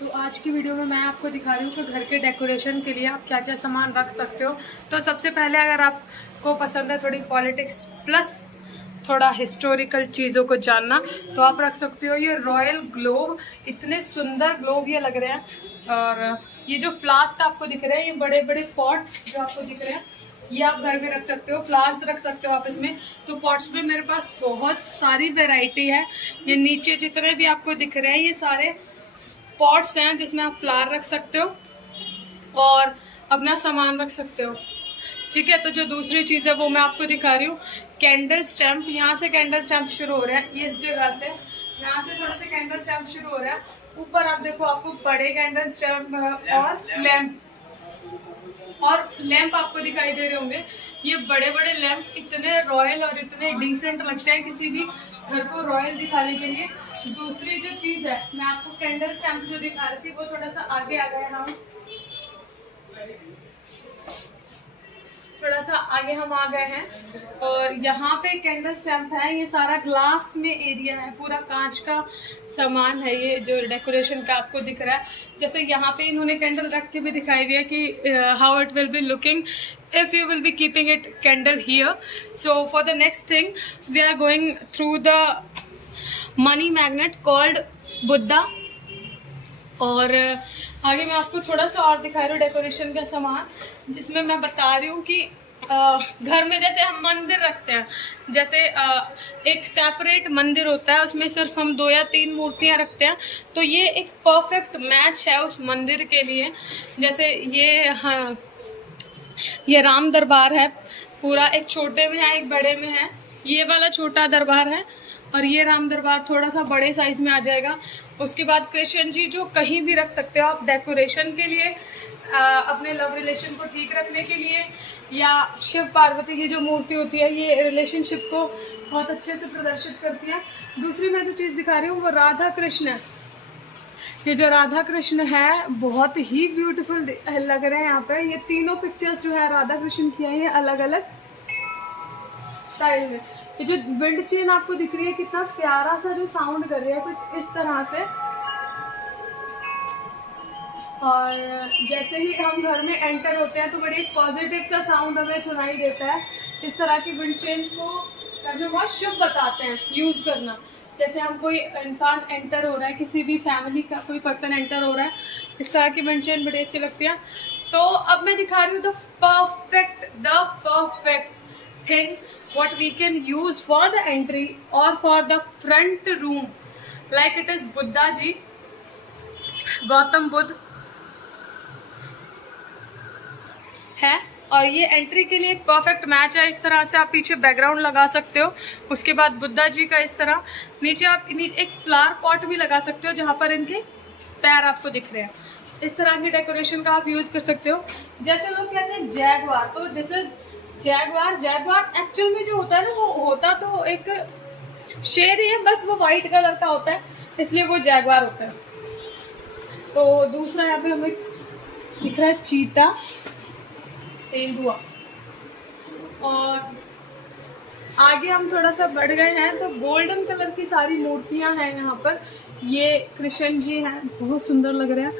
तो आज की वीडियो में मैं आपको दिखा रही हूँ कि घर के डेकोरेशन के लिए आप क्या क्या सामान रख सकते हो। तो सबसे पहले अगर आपको पसंद है थोड़ी पॉलिटिक्स प्लस थोड़ा हिस्टोरिकल चीज़ों को जानना, तो आप रख सकते हो ये रॉयल ग्लोब। इतने सुंदर ग्लोब ये लग रहे हैं। और ये जो फ्लास्क आपको दिख रहे हैं, ये बड़े बड़े पॉट जो आपको दिख रहे हैं, ये आप घर में रख सकते हो। फ्लावर्स रख सकते हो आप इसमें। तो पॉट्स में मेरे पास बहुत सारी वैरायटी है। ये नीचे जितने भी आपको दिख रहे हैं ये सारे पॉट्स हैं जिसमें आप फ्लावर रख सकते हो और अपना सामान रख सकते हो। ठीक है, तो जो दूसरी चीज़ है वो मैं आपको दिखा रही हूँ, कैंडल स्टैम्प। यहाँ से कैंडल स्टैम्प शुरू हो रहा है, ये इस जगह से, यहाँ से थोड़ा सा कैंडल स्टैम्प शुरू हो रहा है। ऊपर आप देखो, आपको बड़े कैंडल स्टैम्प और लैंप आपको दिखाई दे रहे होंगे। ये बड़े बड़े लैंप इतने रॉयल और इतने डिसेंट लगते हैं किसी भी घर को रॉयल दिखाने के लिए। दूसरी जो चीज़ है, मैं आपको कैंडल स्टैम्प जो दिखा रही थी वो थोड़ा सा आगे आ गए हम, थोड़ा सा आगे हम आ गए हैं। और यहाँ पे कैंडल स्टैम्प है, ये सारा ग्लास में एरिया है, पूरा कांच का सामान है। ये जो डेकोरेशन का आपको दिख रहा है, जैसे यहाँ पे इन्होंने कैंडल रख के भी दिखाई दिया कि how it will be looking if you will be keeping it candle here. So for the next thing we are going through the money magnet called Buddha। और आगे मैं आपको थोड़ा सा और दिखा रही हूँ डेकोरेशन का सामान, जिसमें मैं बता रही हूँ कि घर में जैसे हम मंदिर रखते हैं, जैसे एक सेपरेट मंदिर होता है, उसमें सिर्फ हम 2 या 3 मूर्तियाँ रखते हैं, तो ये एक परफेक्ट मैच है उस मंदिर के लिए। जैसे ये राम दरबार है पूरा, एक छोटे में है एक बड़े में है। ये वाला छोटा दरबार है और ये राम दरबार थोड़ा सा बड़े साइज में आ जाएगा। उसके बाद कृष्ण जी जो कहीं भी रख सकते हो आप डेकोरेशन के लिए, अपने लव रिलेशन को ठीक रखने के लिए, या शिव पार्वती की जो मूर्ति होती है ये रिलेशनशिप को बहुत अच्छे से प्रदर्शित करती है। दूसरी मैं जो चीज़ दिखा रही हूँ वो राधा कृष्ण है। ये जो राधा कृष्ण है बहुत ही ब्यूटीफुल लग रहे हैं यहाँ पे। ये तीनों पिक्चर्स जो है राधा कृष्ण की है, ये अलग अलग स्टाइल में। ये जो विंड चेन आपको दिख रही है, कितना प्यारा सा जो साउंड कर रही है, कुछ इस तरह से। और जैसे ही हम घर में एंटर होते हैं तो बड़ी पॉजिटिव सा साउंड हमें सुनाई देता है। इस तरह की विंड चेन को करना बहुत शुभ बताते हैं यूज़ करना। जैसे हम कोई इंसान एंटर हो रहा है, किसी भी फैमिली का कोई पर्सन एंटर हो रहा है, इस तरह की विंड चेन बड़ी अच्छी लगती है। तो अब मैं दिखा रही हूँ the perfect thing what we can use for the entry or for the front room, like it is Buddha ji, Gautam Buddha है। और ये एंट्री के लिए एक परफेक्ट मैच है। इस तरह से आप पीछे बैकग्राउंड लगा सकते हो। उसके बाद बुद्धा जी का इस तरह नीचे आप एक फ्लावर पॉट भी लगा सकते हो जहाँ पर इनके पैर आपको दिख रहे हैं। इस तरह की डेकोरेशन का आप यूज कर सकते हो। जैसे लोग कहते हैं जैगवार, तो दिस इज जैगवार एक्चुअल में जो होता है ना, वो होता तो एक शेर ही है, बस वो वाइट कलर का होता है, इसलिए वो जैगवार होता है। तो दूसरा यहाँ पे हमें दिख रहा है चीता, तेंदुआ। और आगे हम थोड़ा सा बढ़ गए हैं तो गोल्डन कलर की सारी मूर्तियां हैं यहाँ पर। ये कृष्ण जी हैं, बहुत सुंदर लग रहे हैं।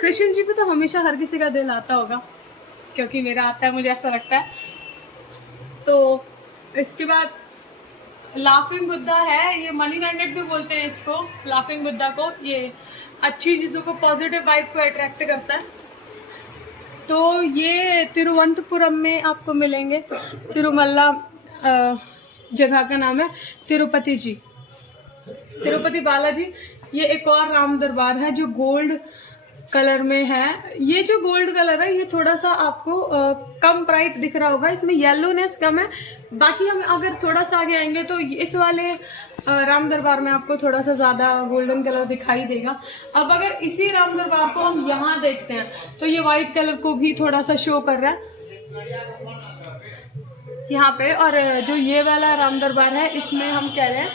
कृष्ण जी पे तो हमेशा हर किसी का दिल आता होगा, क्योंकि मेरा आता है, मुझे ऐसा लगता है। तो इसके बाद लाफिंग बुद्धा है, ये मनी मैग्नेट भी बोलते हैं इसको, लाफिंग बुद्धा को। ये अच्छी चीज़ों को, पॉजिटिव वाइब को अट्रैक्ट करता है। तो ये तिरुवनंतपुरम में आपको मिलेंगे। तिरुमल्ला जगह का नाम है, तिरुपति जी, तिरुपति बालाजी। ये एक और राम दरबार है जो गोल्ड कलर में है। ये जो गोल्ड कलर है ये थोड़ा सा आपको कम ब्राइट दिख रहा होगा, इसमें येलोनेस कम है। बाकी हम अगर थोड़ा सा आगे आएंगे तो इस वाले राम दरबार में आपको थोड़ा सा ज़्यादा गोल्डन कलर दिखाई देगा। अब अगर इसी राम दरबार को हम यहाँ देखते हैं तो ये वाइट कलर को भी थोड़ा सा शो कर रहा है यहाँ पे। और जो ये वाला राम दरबार है इसमें हम कह रहे हैं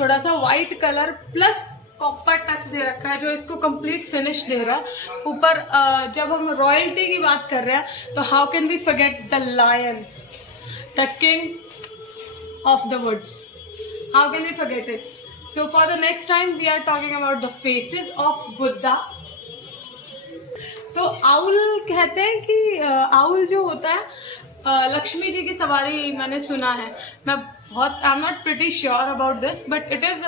थोड़ा सा white colour plus copper touch दे रखा है, जो इसको कंप्लीट फिनिश दे रहा है। ऊपर जब हम रॉयल्टी की बात कर रहे हैं तो how can we forget the lion, the king of the woods, how can we forget it. So for the next time we are talking about the faces of Buddha. तो आउल कहते हैं कि आउल जो होता है लक्ष्मी जी की सवारी, मैंने सुना है। मैं बहुत I am not pretty sure about this, but it is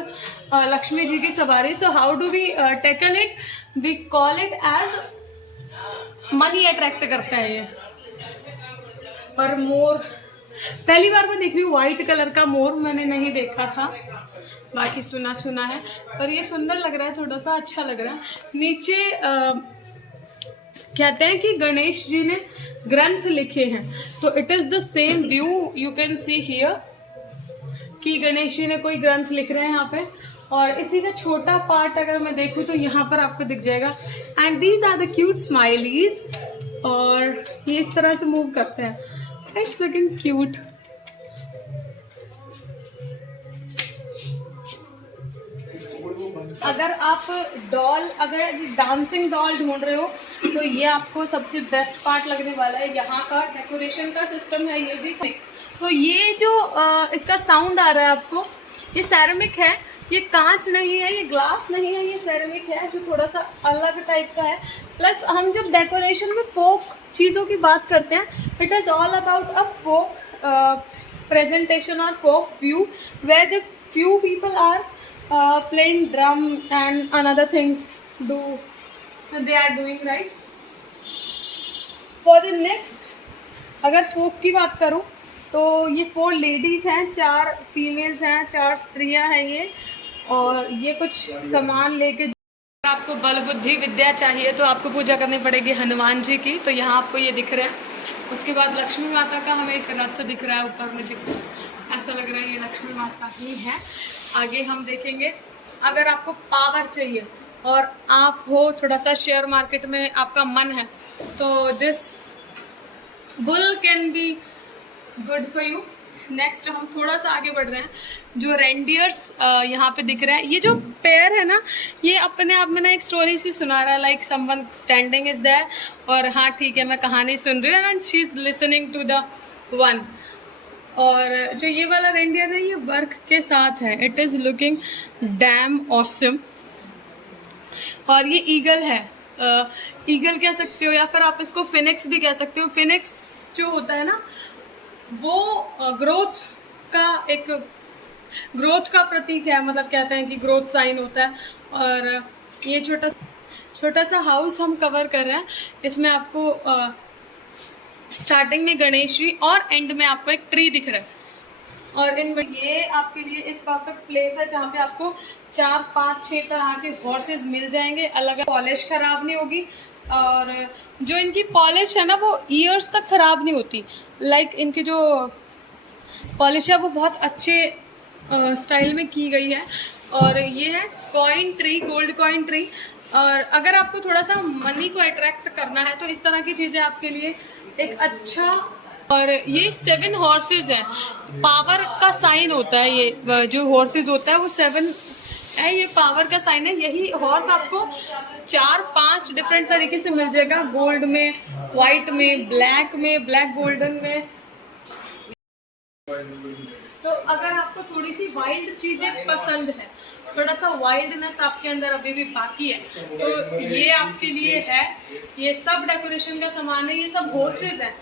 Lakshmi ji की सवारी। So how do we taken it, we call it as money attract करता है ये। और मोर पहली बार मैं देख रही हूँ, वाइट कलर का मोर मैंने नहीं देखा था, बाकी सुना है। पर ये सुंदर लग रहा है, थोड़ा सा अच्छा लग रहा है। नीचे कहते हैं कि गणेश जी ने ग्रंथ लिखे हैं, तो it is the same view you can see here कि गणेश जी ने कोई ग्रंथ लिख रहे हैं यहाँ पे। और इसी का छोटा पार्ट अगर मैं देखूँ तो यहाँ पर आपको दिख जाएगा। And these are the cute smileys, और ये इस तरह से मूव करते हैं। It's looking cute. अगर आप अगर डांसिंग डॉल ढूंढ रहे हो तो ये आपको सबसे बेस्ट पार्ट लगने वाला है। यहाँ का डेकोरेशन का सिस्टम है ये भी। तो ये जो इसका साउंड आ रहा है आपको, ये सेरेमिक है, ये कांच नहीं है, ये ग्लास नहीं है, ये सेरेमिक है जो थोड़ा सा अलग टाइप का है। प्लस हम जब डेकोरेशन में फोक चीज़ों की बात करते हैं, it is all about a folk presentation और folk view where the few people are playing drum and another things they are doing, right? For the next, अगर फोक की बात करूँ तो ये 4 लेडीज हैं, 4 फीमेल्स हैं, 4 स्त्रियां हैं ये, और ये कुछ सामान लेके। आपको बल बुद्धि विद्या चाहिए तो आपको पूजा करनी पड़ेगी हनुमान जी की, तो यहाँ आपको ये दिख रहा है। उसके बाद लक्ष्मी माता का हमें एक रथ दिख रहा है ऊपर, मुझे ऐसा लग रहा है ये लक्ष्मी माता ही है। आगे हम देखेंगे। अगर आपको पावर चाहिए और आप हो थोड़ा सा शेयर मार्केट में आपका मन है, तो this bull can be good for you. Next हम थोड़ा सा आगे बढ़ रहे हैं। जो रेंडियर्स यहाँ पे दिख रहा है, ये जो पेयर है ना, ये अपने आप में ना एक स्टोरी सी सुना रहा है, like someone standing is there, और हाँ ठीक है मैं कहानी सुन रही हूँ and she is listening to the one. और जो ये वाला रेंडियर है ये वर्क के साथ है। It is looking dam awesome. और ये ईगल है, ईगल कह सकते हो या फिर आप इसको फिनिक्स भी कह सकते हो। फिनिक्स जो होता है ना, वो ग्रोथ का प्रतीक है, मतलब कहते हैं कि ग्रोथ साइन होता है। और ये छोटा सा हाउस हम कवर कर रहे हैं। इसमें आपको स्टार्टिंग में गणेश जी और एंड में आपको एक ट्री दिख रहा है। और ये आपके लिए एक परफेक्ट प्लेस है जहाँ पे आपको 4, 5, 6 तरह के हॉर्सेस मिल जाएंगे। अलग पॉलिश खराब नहीं होगी, और जो इनकी पॉलिश है ना वो ईयर्स तक खराब नहीं होती। लाइक इनकी जो पॉलिश है वो बहुत अच्छे स्टाइल में की गई है। और ये है coin tree, gold coin tree. और अगर आपको थोड़ा सा मनी को अट्रैक्ट करना है तो इस तरह की चीज़ें आपके लिए एक अच्छा। और ये 7 हॉर्सेस है, पावर का साइन होता है। ये जो हॉर्सेस होता है वो 7 है, ये पावर का साइन है। यही हॉर्स आपको 4-5 डिफरेंट तरीके से मिल जाएगा, गोल्ड में, वाइट में, ब्लैक गोल्डन में। तो अगर आपको थोड़ी सी वाइल्ड चीज़ें पसंद है, थोड़ा सा वाइल्डनेस आपके अंदर अभी भी बाकी है, तो ये आपके लिए है। ये सब डेकोरेशन का सामान है, ये सब हॉर्सेस हैं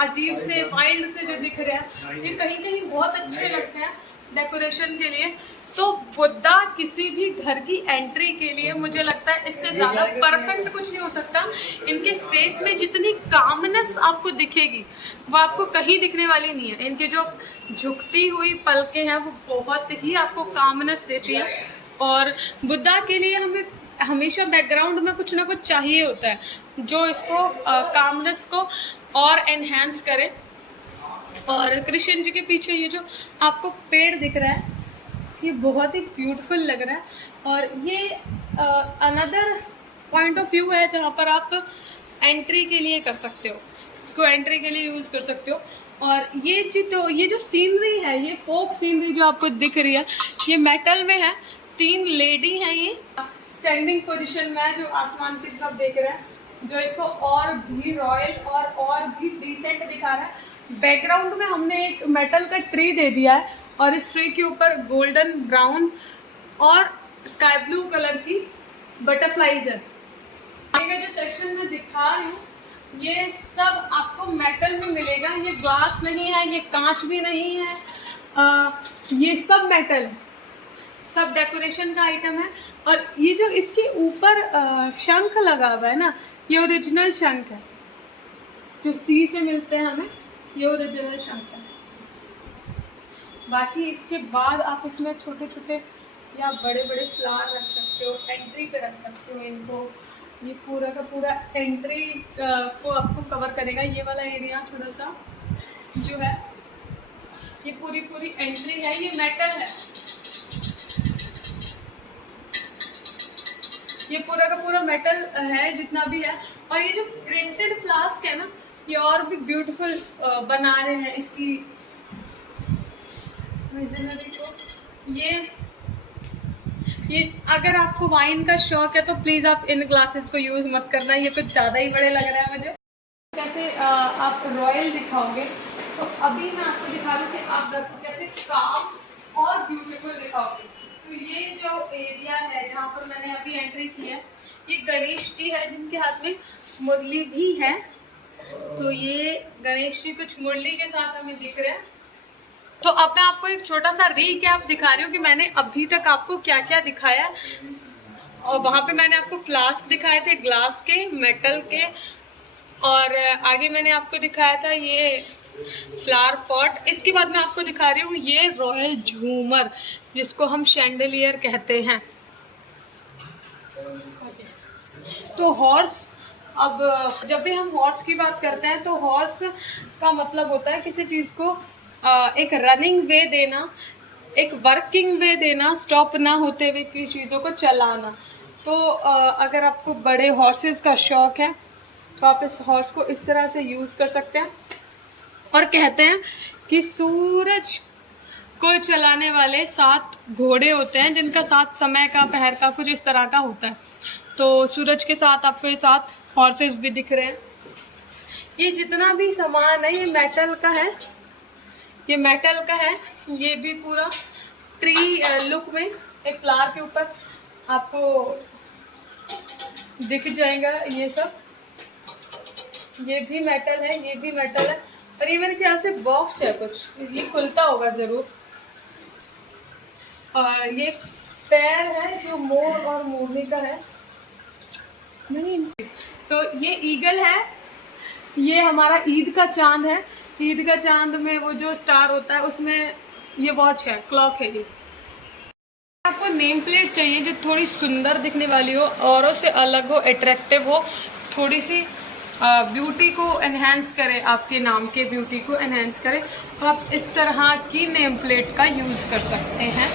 अजीब से वाइल्ड से जो दिख रहे हैं, ये कहीं कहीं बहुत अच्छे लगते हैं डेकोरेशन के लिए। तो बुद्धा किसी भी घर की एंट्री के लिए मुझे लगता है इससे ज़्यादा परफेक्ट कुछ नहीं हो सकता। इनके फेस में जितनी कामनेस आपको दिखेगी वो आपको कहीं दिखने वाली नहीं है। इनकी जो झुकती हुई पलकें हैं वो बहुत ही आपको कामनेस देती है। और बुद्धा के लिए हमें हमेशा बैकग्राउंड में कुछ ना कुछ चाहिए होता है जो इसको कामनेस को और एनहेंस करे। और कृष्ण जी के पीछे ये जो आपको पेड़ दिख रहा है ये बहुत ही ब्यूटीफुल लग रहा है। और ये अनदर पॉइंट ऑफ व्यू है जहाँ पर आप एंट्री के लिए कर सकते हो, इसको एंट्री के लिए यूज़ कर सकते हो। और ये जो सीनरी है, ये फोक सीनरी जो आपको दिख रही है, ये मेटल में है। 3 लेडी हैं, ये स्टैंडिंग पोजीशन में है, जो आसमान की तरफ देख रहे हैं, जो इसको और भी रॉयल और भी डिसेंट दिखा रहा है। बैकग्राउंड में हमने एक मेटल का ट्री दे दिया है और इस ट्री के ऊपर गोल्डन ब्राउन और स्काई ब्लू कलर की बटरफ्लाईज है। का जो सेक्शन मैं दिखा रही हूँ ये सब आपको मेटल में मिलेगा। ये ग्लास नहीं है, ये कांच भी नहीं है, ये सब मेटल है, सब डेकोरेशन का आइटम है। और ये जो इसके ऊपर शंख लगा हुआ है ना, ये ओरिजिनल शंख है जो सी से मिलते हैं हमें, ये ओरिजिनल शंख है। बाकी इसके बाद आप इसमें छोटे छोटे या बड़े बड़े फ्लावर रख सकते हो, एंट्री पे रख सकते हो इनको। ये पूरा का पूरा एंट्री को आपको कवर करेगा। ये वाला एरिया थोड़ा सा जो है, ये पूरी एंट्री है, ये मेटल है, ये पूरा का पूरा मेटल है जितना भी है। और ये जो प्रिंटेड फ्लास्क है ना, ये और भी ब्यूटीफुल बना रहे हैं इसकी विजनरी को। ये अगर आपको वाइन का शौक है तो प्लीज़ आप इन ग्लासेस को यूज़ मत करना, ये कुछ ज़्यादा ही बड़े लग रहा है मुझे। कैसे आप रॉयल दिखाओगे, तो अभी मैं आपको दिखा रही हूँ कि आप कैसे काम और ब्यूटीफुल दिखाओगे। तो ये जो एरिया है जहाँ पर मैंने अभी एंट्री की है, ये गणेश जी है जिनके हाथ में मुरली भी है। तो ये गणेश जी कुछ मुरली के साथ हमें दिख रहे हैं। तो अब मैं आपको एक छोटा सा रीकैप दिखा रही हूँ कि मैंने अभी तक आपको क्या क्या दिखाया है। और वहाँ पे मैंने आपको फ्लास्क दिखाए थे ग्लास के, मेटल के, और आगे मैंने आपको दिखाया था ये फ्लावर पॉट। इसके बाद मैं आपको दिखा रही हूँ ये रॉयल झूमर जिसको हम शैंडलियर कहते हैं। तो हॉर्स, अब जब भी हम हॉर्स की बात करते हैं तो हॉर्स का मतलब होता है किसी चीज़ को एक रनिंग वे देना, एक वर्किंग वे देना, स्टॉप ना होते हुए की चीज़ों को चलाना। तो अगर आपको बड़े हॉर्सेस का शौक है तो आप इस हॉर्स को इस तरह से यूज़ कर सकते हैं। और कहते हैं कि सूरज को चलाने वाले 7 घोड़े होते हैं जिनका 7 समय का, पहर का कुछ इस तरह का होता है। तो सूरज के साथ आपको ये 7 हॉर्सेस भी दिख रहे हैं। ये जितना भी सामान है ये मेटल का है, ये मेटल का है। ये भी पूरा ट्री लुक में एक फ्लावर के ऊपर आपको दिख जाएगा। ये सब, ये भी मेटल है, ये भी मेटल है। और ये मेरे ख्याल से बॉक्स है कुछ, ये खुलता होगा ज़रूर। और ये पैर है जो मोर और मोरनी का है। नहीं, तो ये ईगल है, ये हमारा ईद का चांद है। ईद का चांद में वो जो स्टार होता है उसमें ये वॉच है, क्लॉक है। ये आपको नेम प्लेट चाहिए जो थोड़ी सुंदर दिखने वाली हो, औरों से अलग हो, अट्रैक्टिव हो, थोड़ी सी ब्यूटी को एनहेंस करे, आपके नाम के ब्यूटी को एनहेंस करे, तो आप इस तरह की नेम प्लेट का यूज़ कर सकते हैं।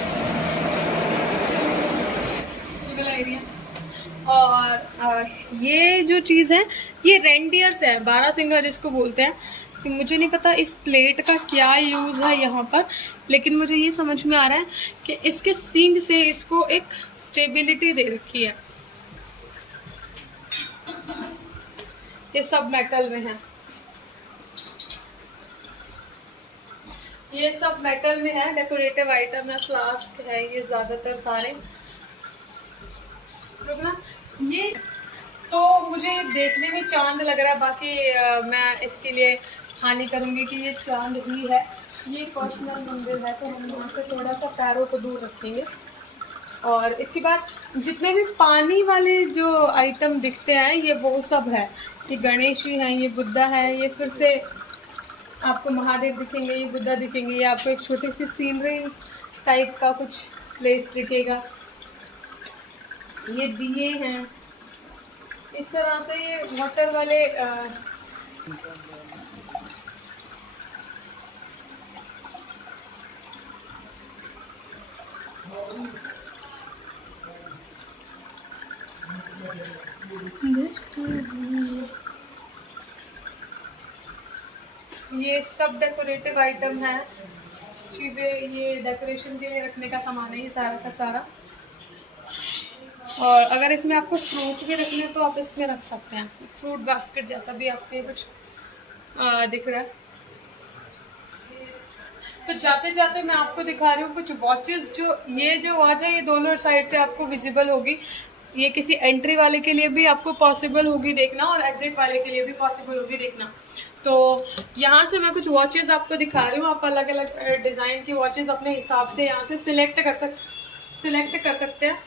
और ये जो चीज़ है ये रेंडियर्स है, 12 सिंगा जिसको बोलते हैं। कि मुझे नहीं पता इस प्लेट का क्या यूज़ है यहाँ पर, लेकिन मुझे ये समझ में आ रहा है कि इसके सींग से इसको एक स्टेबिलिटी दे रखी है। ये सब मेटल में है, ये सब मेटल में है, डेकोरेटिव आइटम है, फ्लास्क है ये ज़्यादातर सारे। रुकना, ये तो मुझे देखने में चांद लग रहा है, बाकी मैं इसके लिए हानि करूँगी कि ये चांद ही है। ये पर्सनल मंदिर है तो हम यहाँ से थोड़ा सा पैरों को दूर रखेंगे। और इसके बाद जितने भी पानी वाले जो आइटम दिखते हैं ये वो सब है। ये गणेश जी हैं, ये बुद्धा है, ये फिर से आपको महादेव दिखेंगे, ये बुद्धा दिखेंगे, ये आपको एक छोटी सी सीनरी टाइप का कुछ प्लेस दिखेगा। ये दिए हैं इस तरह से, ये वाटर वाले ये सब डेकोरेटिव आइटम है, चीज़ें ये डेकोरेशन के लिए रखने का सामान है ये सारा का सारा। और अगर इसमें आपको फ्रूट भी रखने तो आप इसमें रख सकते हैं, फ्रूट बास्केट जैसा भी आपको कुछ दिख रहा है। तो जाते जाते मैं आपको दिखा रही हूँ कुछ वॉचेस। जो ये जो वॉच है ये दोनों साइड से आपको विजिबल होगी। ये किसी एंट्री वाले के लिए भी आपको पॉसिबल होगी देखना, और एग्जिट वाले के लिए भी पॉसिबल होगी देखना। तो यहाँ से मैं कुछ वॉचेस आपको दिखा रही हूँ, आप अलग अलग डिज़ाइन की वॉचेस अपने हिसाब से यहाँ से सिलेक्ट कर सकते हैं।